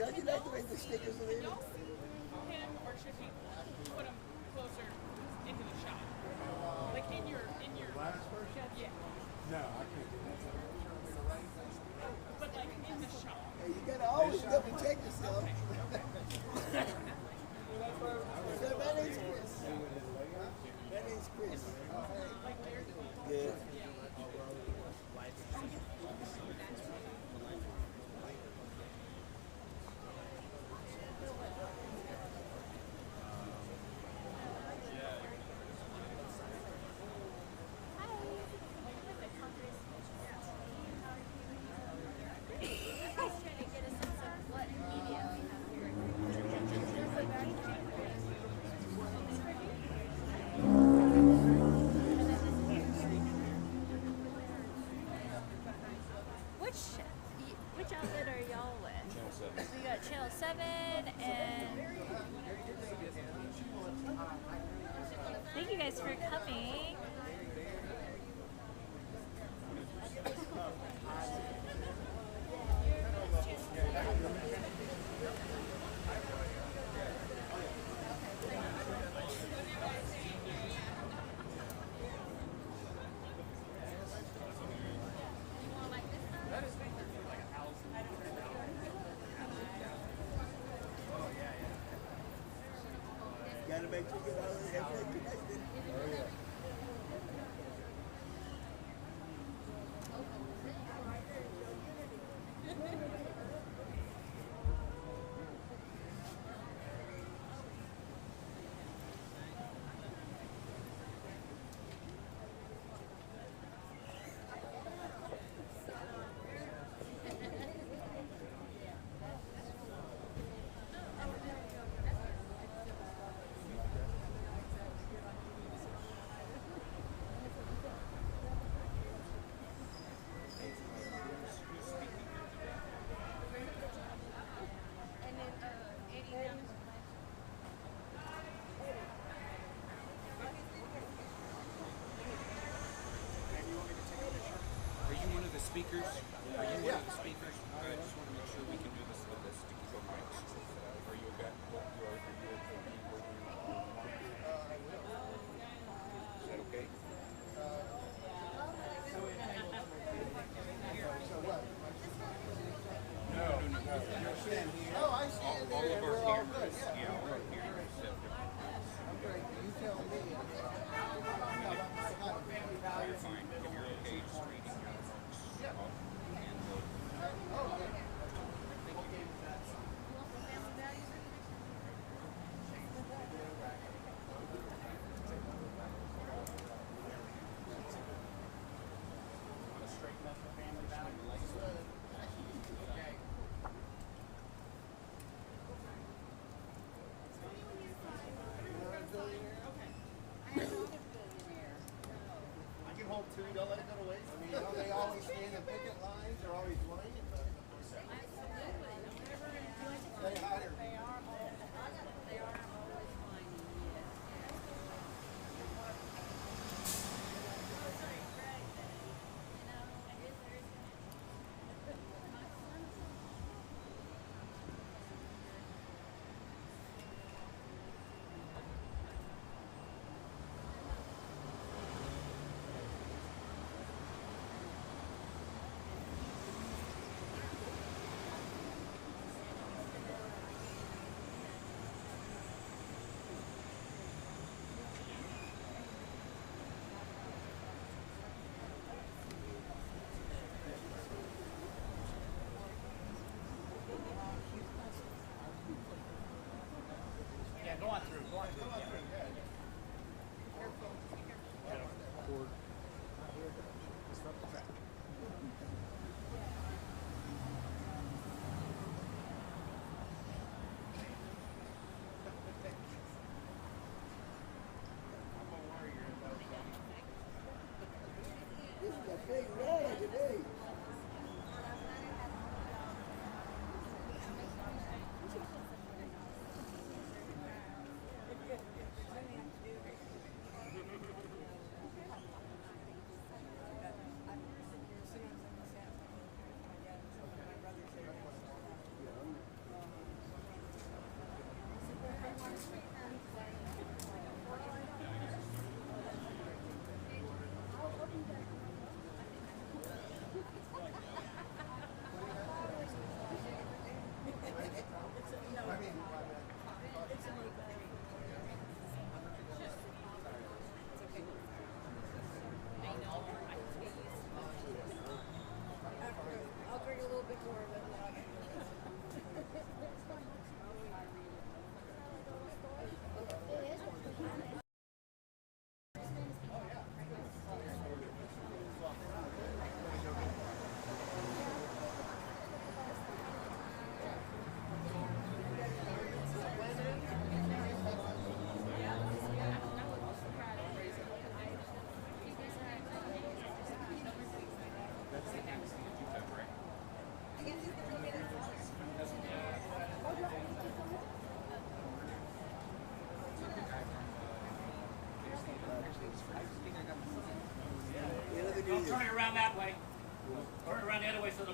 Does he like the way the stickers are in? Him, or should we put him closer into the shot? Like in your last person? Yeah. No, I can't do that. But like in the shot. Hey, you gotta always double check yourself. So my name's Chris. My name's Chris. Good. Which outlet are y'all with? We got Channel 7 and thank you guys for coming. Gotta make sure you get all of that connected.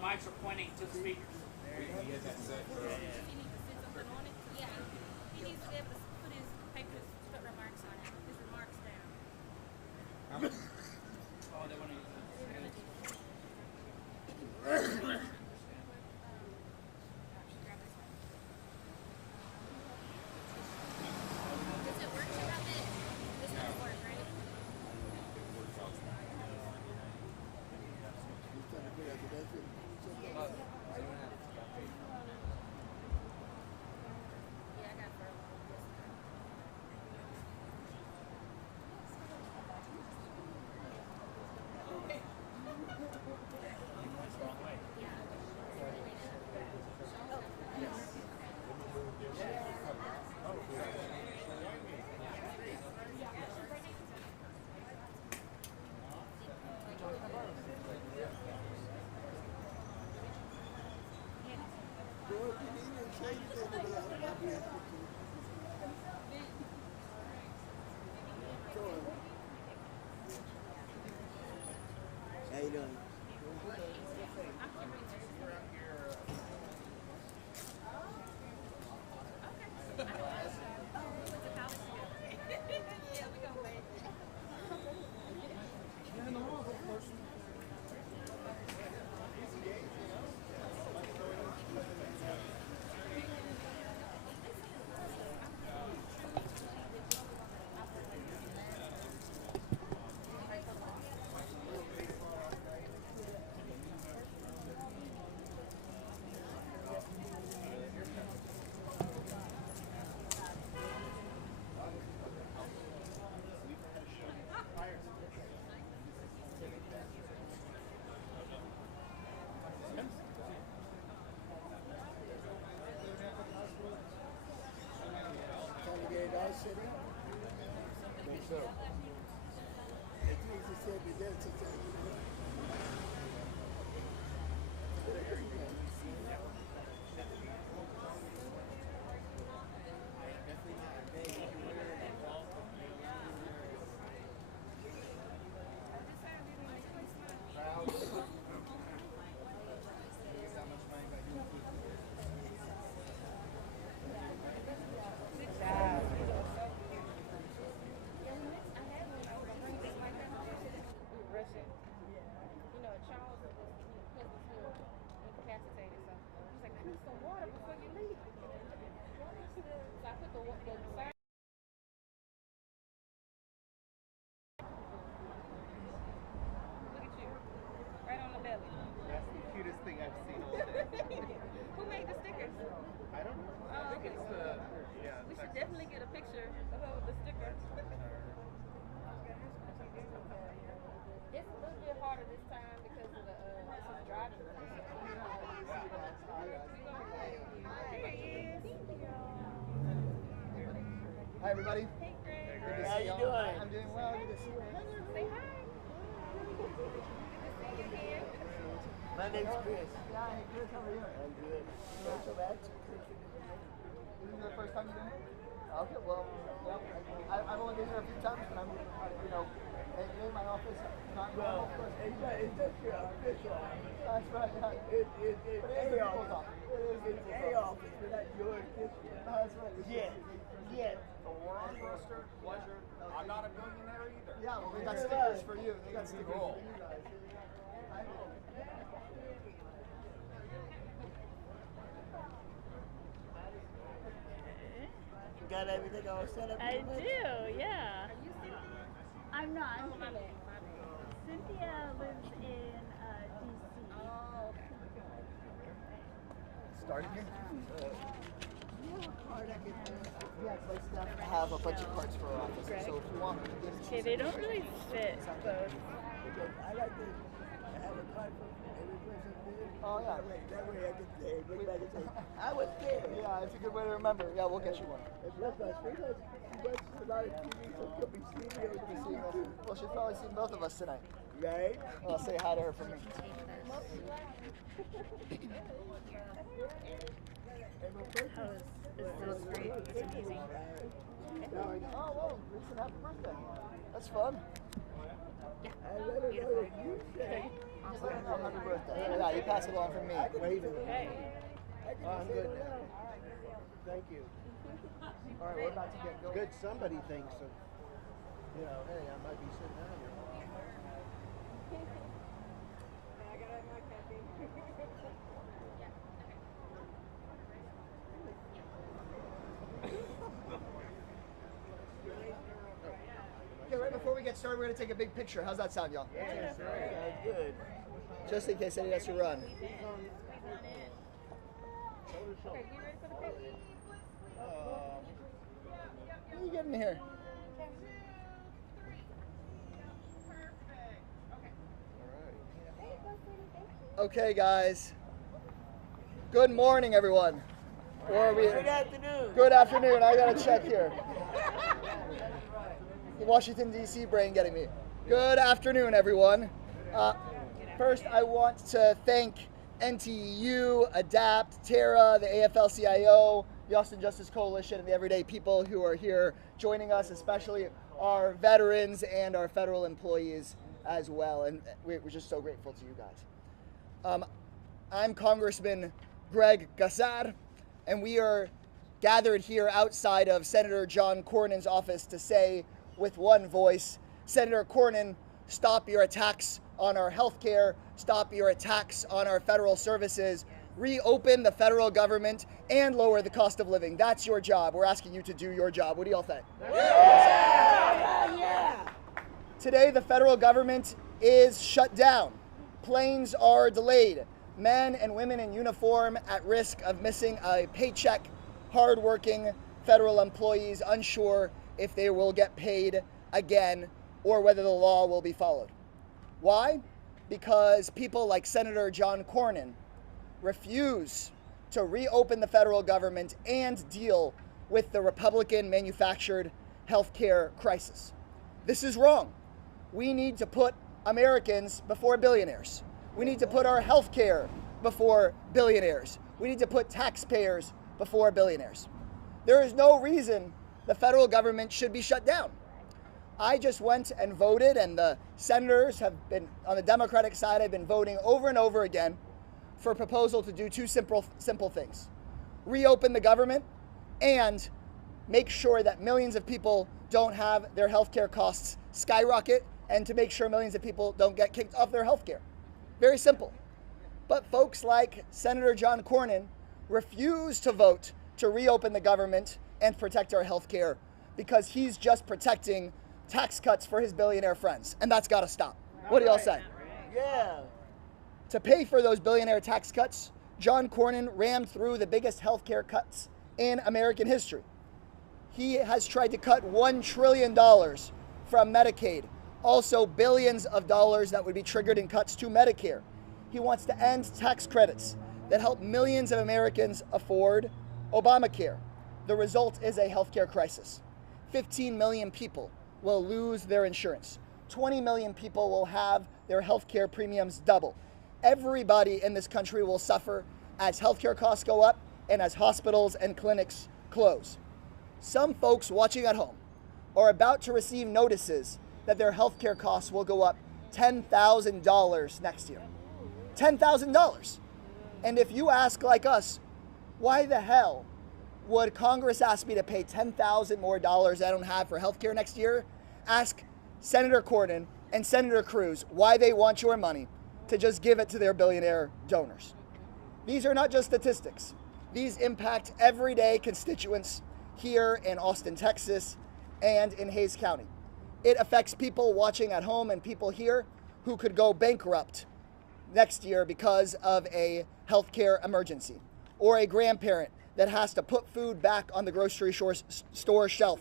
mics are pointing to the speakers. He has that set for. He needs to sit something on it. Yeah. He needs to be able to put his papers, put remarks on it. His remarks down. Oh, they want to use Does it work about that? This doesn't work, right? Yeah, I got furloughed this time. How you doing? Yeah, we gonna wait. Trying to get it all set up? Think so. It's easy said than done sometimes. Russian. You know, Charles was still incapacitated, so he's like, I need some water before you leave. So I put the sign. Look at you, right on the belly. That's the cutest thing I've seen all day. Who made the stickers? I don't know. I think Okay. it's the We should definitely get a picture of her with the sticker. It's a little bit harder this time because of the this is driving. There he is. Hi everybody. Hey, Greg. Good to How see you y'all. doing? I'm doing well. Good to see you. Say hi. Good to see you again. My name's Chris. Yeah, hey Chris, how are you? I'm good. Not so bad. This is the first time you've been here? Okay, well, I've only been here a few times, but I'm, you know, in my office, not Well, of course. it's just your official office. That's right, yeah. It's But it is a the office. people's office. It is the It's people's a office. office, but not your official. That's right. It's Yes. just- Yes. Pleasure. I'm not a billionaire either. Yeah, well, they got Good stickers luck. for you. They got stickers Cool. for you guys. Got everything all set up? I pretty much? do, yeah. Are you Cynthia? I'm not. Oh, my bad. My bad. Cynthia lives in DC. Oh, okay. Starting here? Card I can, Yeah, it's like stuff. I have a bunch of cards for our office. So if you want, we can give it to Okay, you. they don't really fit both. because I like to have a card for every person there. Oh, yeah. That way I can say, look back and say, I was there. Yeah, it's a good way to remember. Yeah, we'll get you one. And plus my sweetheart, she watches a lot of TV, so she'll be seeing me on TV too. Well, she's probably seen both of us tonight. Right? Well, say hi to her for me. And my first Oh, this feels great. It's amazing. Oh, whoa, recent happy birthday. That's fun. I let her know that you said, Okay. Happy birthday. Yeah, you pass it along from me. Waving. Hey. Oh, I'm good now. Thank you. All right, we're about to get going. Good. Somebody thinks of, hey, I might be sitting down here. Okay, right before we get started, we're going to take a big picture. How's that sound, y'all? Good. Just in case anybody has to run. Okay, you ready for the picture? What are you getting here? Okay, guys. Good morning, everyone. Or are we? Good afternoon. Good afternoon. I gotta check here. The Washington, D.C. brain getting me. Good afternoon, everyone. First, I want to thank NTU, ADAPT, TARA, the AFL-CIO, the Austin Justice Coalition, and the everyday people who are here joining us, especially our veterans and our federal employees as well. And we're just so grateful to you guys. I'm Congressman Greg Casar, and we are gathered here outside of Senator John Cornyn's office to say with one voice, Senator Cornyn, stop your attacks on our health care, stop your attacks on our federal services, reopen the federal government, and lower the cost of living. That's your job. We're asking you to do your job. What do y'all think? Yeah. Today, the federal government is shut down. Planes are delayed. Men and women in uniform at risk of missing a paycheck. Hardworking federal employees unsure if they will get paid again or whether the law will be followed. Why? Because people like Senator John Cornyn refuse to reopen the federal government and deal with the Republican-manufactured healthcare crisis. This is wrong. We need to put Americans before billionaires. We need to put our health care before billionaires. We need to put taxpayers before billionaires. There is no reason the federal government should be shut down. I just went and voted, and the senators have been, on the Democratic side, have been voting over and over again for a proposal to do two simple things. Reopen the government and make sure that millions of people don't have their health care costs skyrocket, and to make sure millions of people don't get kicked off their health care. Very simple. But folks like Senator John Cornyn refuse to vote to reopen the government and protect our health care because he's just protecting tax cuts for his billionaire friends. And that's got to stop. What do y'all say? Yeah. To pay for those billionaire tax cuts, John Cornyn rammed through the biggest health care cuts in American history. He has tried to cut $1 trillion from Medicaid, also billions of dollars that would be triggered in cuts to Medicare. He wants to end tax credits that help millions of Americans afford Obamacare. The result is a healthcare crisis. 15 million people will lose their insurance. 20 million people will have their healthcare premiums double. Everybody in this country will suffer as healthcare costs go up and as hospitals and clinics close. Some folks watching at home are about to receive notices that their healthcare costs will go up $10,000 next year. $10,000. And if you ask like us, why the hell would Congress ask me to pay $10,000 more dollars I don't have for healthcare next year? Ask Senator Cornyn and Senator Cruz why they want your money to just give it to their billionaire donors. These are not just statistics. These impact everyday constituents here in Austin, Texas, and in Hayes County. It affects people watching at home and people here who could go bankrupt next year because of a healthcare emergency, or a grandparent that has to put food back on the grocery store shelf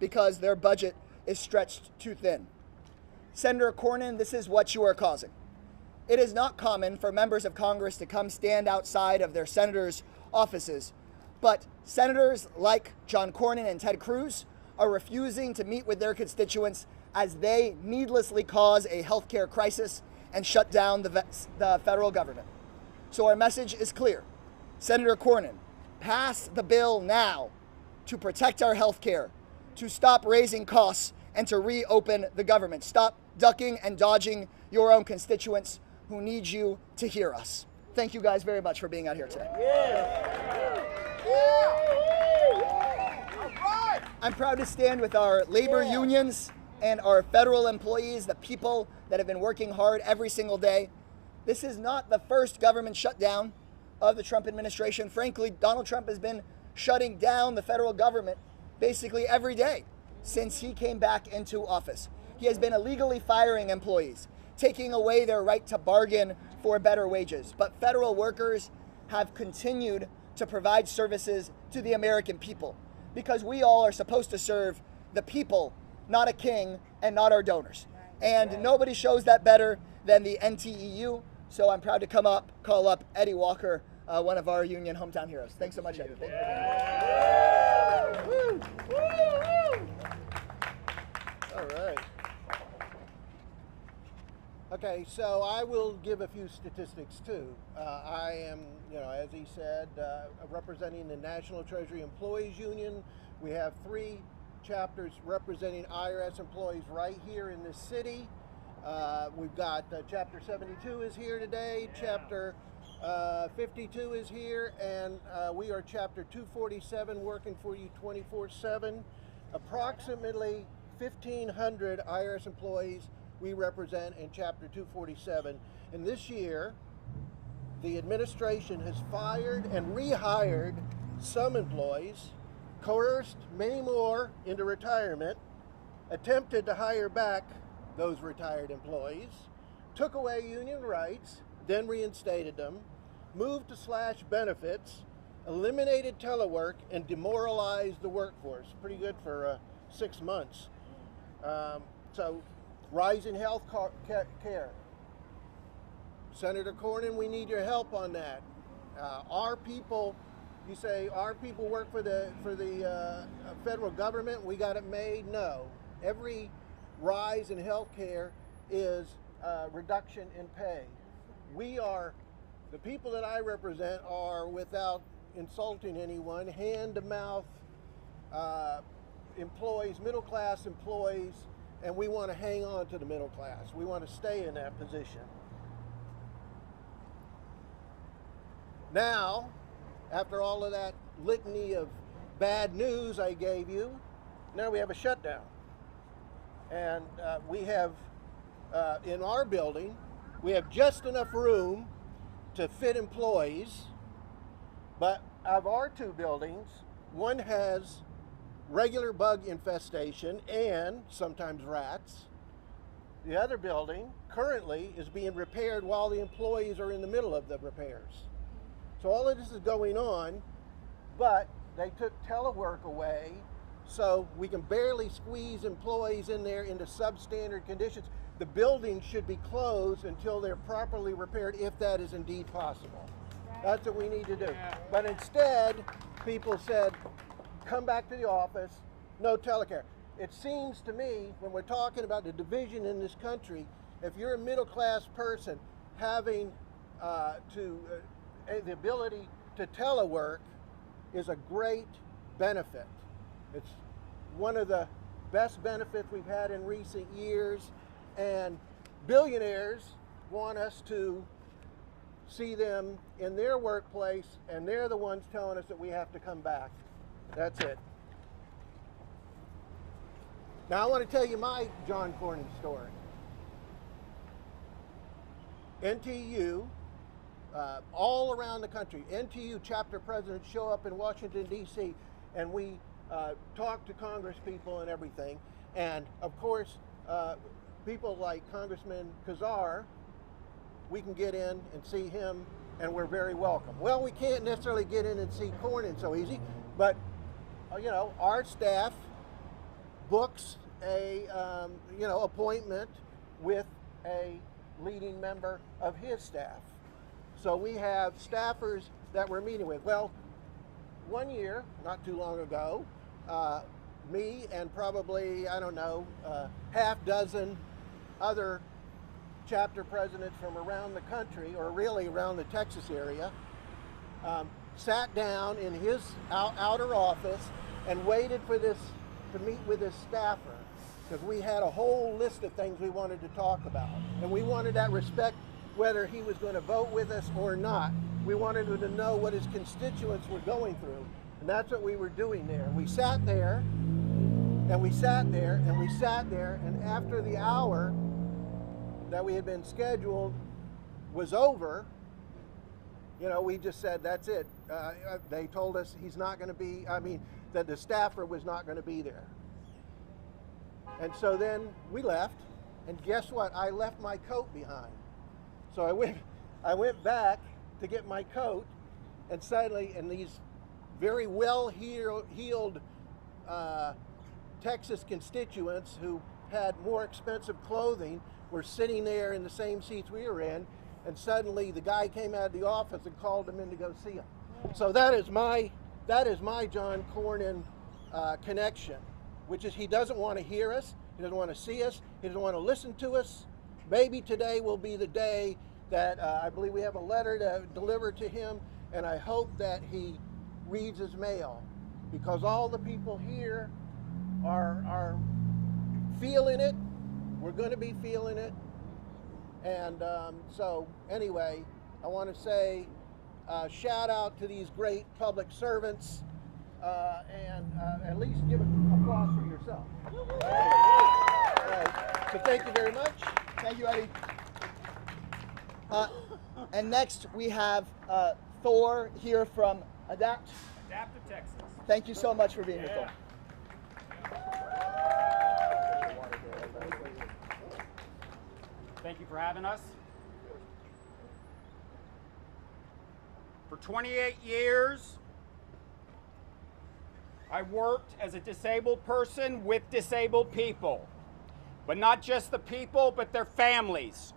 because their budget is stretched too thin. Senator Cornyn, this is what you are causing. It is not common for members of Congress to come stand outside of their senators' offices, but senators like John Cornyn and Ted Cruz are refusing to meet with their constituents as they needlessly cause a healthcare crisis and shut down the federal government. So our message is clear. Senator Cornyn, pass the bill now to protect our health care, to stop raising costs, and to reopen the government. Stop ducking and dodging your own constituents. who need you to hear us. Thank you guys very much for being out here today. I'm proud to stand with our labor unions and our federal employees, the people that have been working hard every single day. This is not the first government shutdown of the Trump administration. Frankly, Donald Trump has been shutting down the federal government basically every day since he came back into office. He has been illegally firing employees, taking away their right to bargain for better wages. But federal workers have continued to provide services to the American people because we all are supposed to serve the people, not a king and not our donors. And nobody shows that better than the NTEU. So I'm proud to call up Eddie Walker, one of our union hometown heroes. Thanks so much, Eddie. Thank you. All right. Okay, so I will give a few statistics too. I am, as he said, representing the National Treasury Employees Union. We have 3 chapters representing IRS employees right here in this city. We've got Chapter 72 is here today, Chapter 52 is here, and we are Chapter 247 working for you 24/7. Approximately 1,500 IRS employees we represent in Chapter 247. And this year, the administration has fired and rehired some employees, coerced many more into retirement, attempted to hire back those retired employees, took away union rights, then reinstated them, moved to slash benefits, eliminated telework, and demoralized the workforce. Pretty good for 6 months. So, rising health care. Senator Cornyn, we need your help on that. Our people, you say our people work for the federal government, we got it made? No. Every rise in health care is reduction in pay. We are, the people that I represent are, without insulting anyone, hand-to-mouth employees, middle-class employees, and we want to hang on to the middle class. We want to stay in that position. Now, after all of that litany of bad news I gave you, now we have a shutdown. And we have, in our building, we have just enough room to fit employees, but of our 2 buildings, one has regular bug infestation and sometimes rats. The other building currently is being repaired while the employees are in the middle of the repairs. So all of this is going on, but they took telework away, so we can barely squeeze employees in there into substandard conditions. The building should be closed until they're properly repaired, if that is indeed possible. That's what we need to do. But instead, people said, come back to the office, no telecare. It seems to me, when we're talking about the division in this country, if you're a middle-class person, having the ability to telework is a great benefit. It's one of the best benefits we've had in recent years, and billionaires want us to see them in their workplace, and they're the ones telling us that we have to come back. That's it. Now I want to tell you my John Cornyn story. NTU, all around the country, NTU chapter presidents show up in Washington, D.C., and we talk to Congress people and everything. And of course, people like Congressman Casar, we can get in and see him, and we're very welcome. Well, we can't necessarily get in and see Cornyn so easy, but our staff books a appointment with a leading member of his staff. So we have staffers that we're meeting with. Well, one year, not too long ago, me and probably, half dozen other chapter presidents from around the country, or really around the Texas area, sat down in his outer office and waited for this to meet with his staffer, because we had a whole list of things we wanted to talk about, and we wanted that respect whether he was going to vote with us or not. We wanted him to know what his constituents were going through. And that's what we were doing there. We sat there, and we sat there, and we sat there, and after the hour that we had been scheduled was over, you know, we just said, that's it. They told us he's not going to be, that the staffer was not going to be there. And so then we left, and guess what? I left my coat behind. So I went back to get my coat, and suddenly, and these very well-heeled Texas constituents who had more expensive clothing were sitting there in the same seats we were in, and suddenly the guy came out of the office and called them in to go see him. So that is my John Cornyn connection, which is he doesn't want to hear us, he doesn't want to see us, he doesn't want to listen to us. Maybe today will be the day that I believe we have a letter to deliver to him, and I hope that he reads his mail, because all the people here are feeling it. We're going to be feeling it. And so anyway, I want to say shout out to these great public servants, and at least give an applause for yourself. All right. So thank you very much. Thank you, Eddie. And next we have Thor here from Adaptive Texas. Thank you so much for being here, Thor. Thank you for having us. For 28 years, I worked as a disabled person with disabled people. But not just the people, but their families.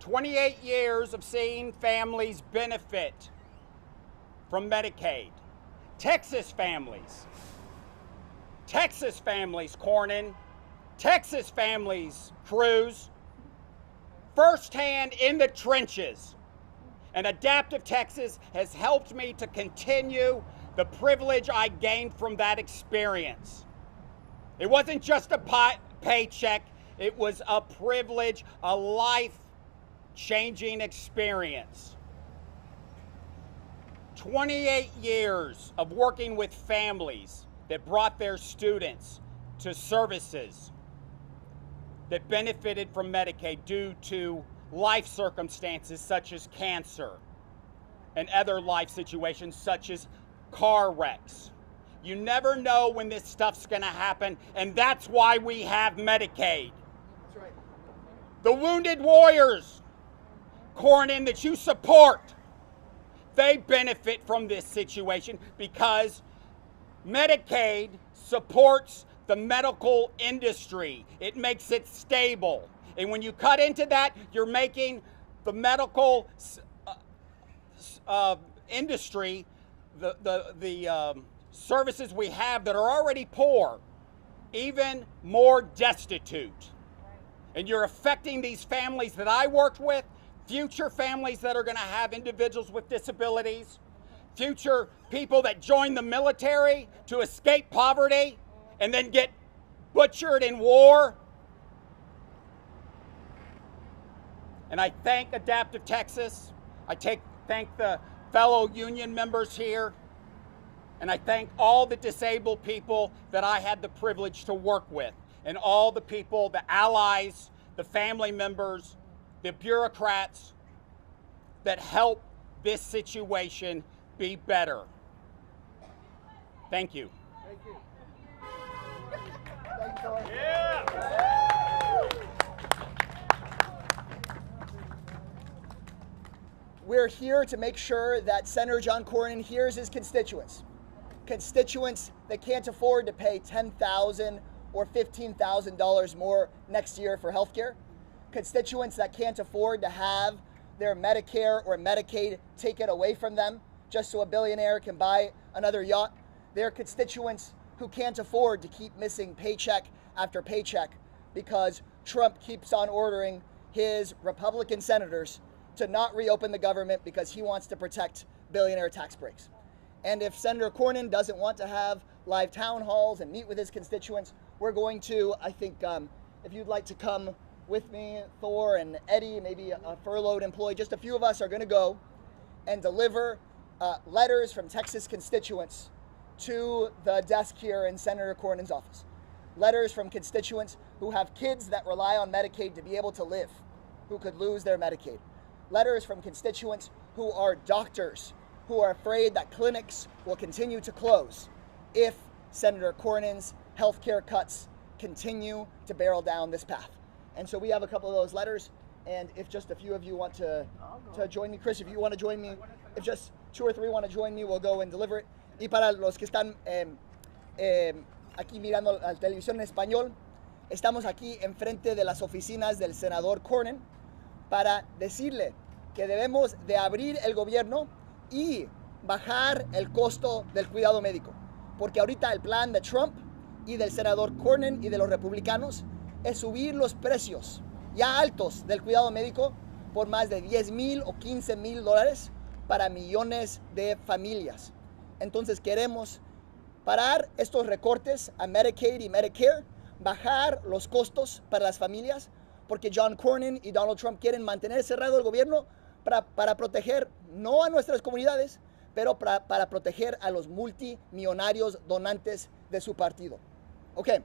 28 years of seeing families benefit from Medicaid. Texas families, Cornyn, Texas families, Cruz, firsthand in the trenches. And Adaptive Texas has helped me to continue the privilege I gained from that experience. It wasn't just a paycheck, it was a privilege, a life-changing experience. 28 years of working with families that brought their students to services that benefited from Medicaid due to life circumstances such as cancer and other life situations such as car wrecks. You never know when this stuff's gonna happen, and that's why we have Medicaid. That's right. The wounded warriors, Cornyn, that you support, they benefit from this situation because Medicaid supports the medical industry. It makes it stable. And when you cut into that, you're making the medical industry, the services we have that are already poor, even more destitute. And you're affecting these families that I worked with, future families that are going to have individuals with disabilities, future people that join the military to escape poverty and then get butchered in war. And I thank Adaptive Texas. I thank the fellow union members here. And I thank all the disabled people that I had the privilege to work with, and all the people, the allies, the family members, the bureaucrats that help this situation be better. Thank you. Thank you. Thank you, Thor. Yeah. We're here to make sure that Senator John Cornyn hears his constituents. Constituents that can't afford to pay $10,000 or $15,000 more next year for health care. Constituents that can't afford to have their Medicare or Medicaid taken away from them just so a billionaire can buy another yacht. They're constituents who can't afford to keep missing paycheck after paycheck because Trump keeps on ordering his Republican senators to not reopen the government because he wants to protect billionaire tax breaks. And if Senator Cornyn doesn't want to have live town halls and meet with his constituents, we're going to, I think, if you'd like to come with me, Thor and Eddie, maybe a furloughed employee, just a few of us are going to go and deliver letters from Texas constituents to the desk here in Senator Cornyn's office. Letters from constituents who have kids that rely on Medicaid to be able to live, who could lose their Medicaid. Letters from constituents who are doctors, who are afraid that clinics will continue to close if Senator Cornyn's health care cuts continue to barrel down this path. And so we have a couple of those letters, and if just a few of you want to join me, Chris, if you want to join me, if just 2 or 3 want to join me, we'll go and deliver it. Y para los que están aquí mirando la televisión en español, estamos aquí enfrente de las oficinas del senador Cornyn para decirle que debemos de abrir el gobierno y bajar el costo del cuidado médico. Porque ahorita el plan de Trump y del senador Cornyn y de los republicanos es subir los precios ya altos del cuidado médico por más de $10,000 o $15,000 para millones de familias. Entonces queremos parar estos recortes a Medicaid y Medicare, bajar los costos para las familias, porque John Cornyn y Donald Trump quieren mantener cerrado el gobierno para proteger no a nuestras comunidades, pero para proteger a los multimillonarios donantes de su partido. Okay,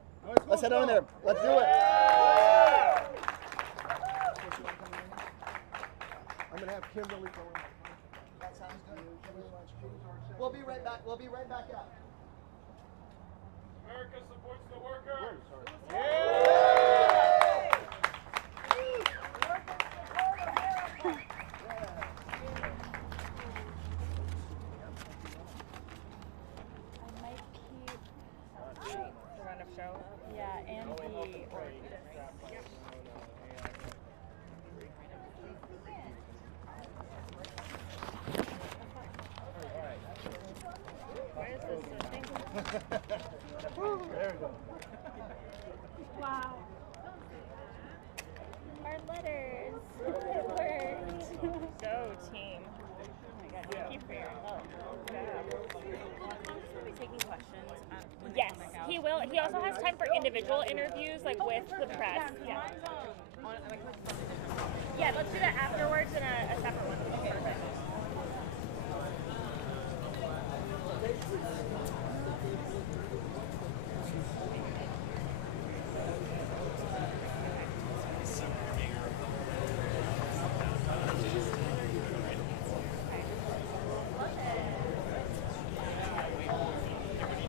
let's head on there. Let's do it. I'm going to have Kimberly go in. That sounds good. We'll be right back. We'll be right back out. America supports the workers. I might keep the run of show. Yeah, and the Where is this thing? There we go. wow. Our letters. It worked. Go team. Oh my god, thank you for your help. Will the Congressman be taking questions when they Yes, come back out? he will. He also has time for individual interviews, like with the press. Yeah. Yeah, let's do that afterwards in a separate one. Perfect.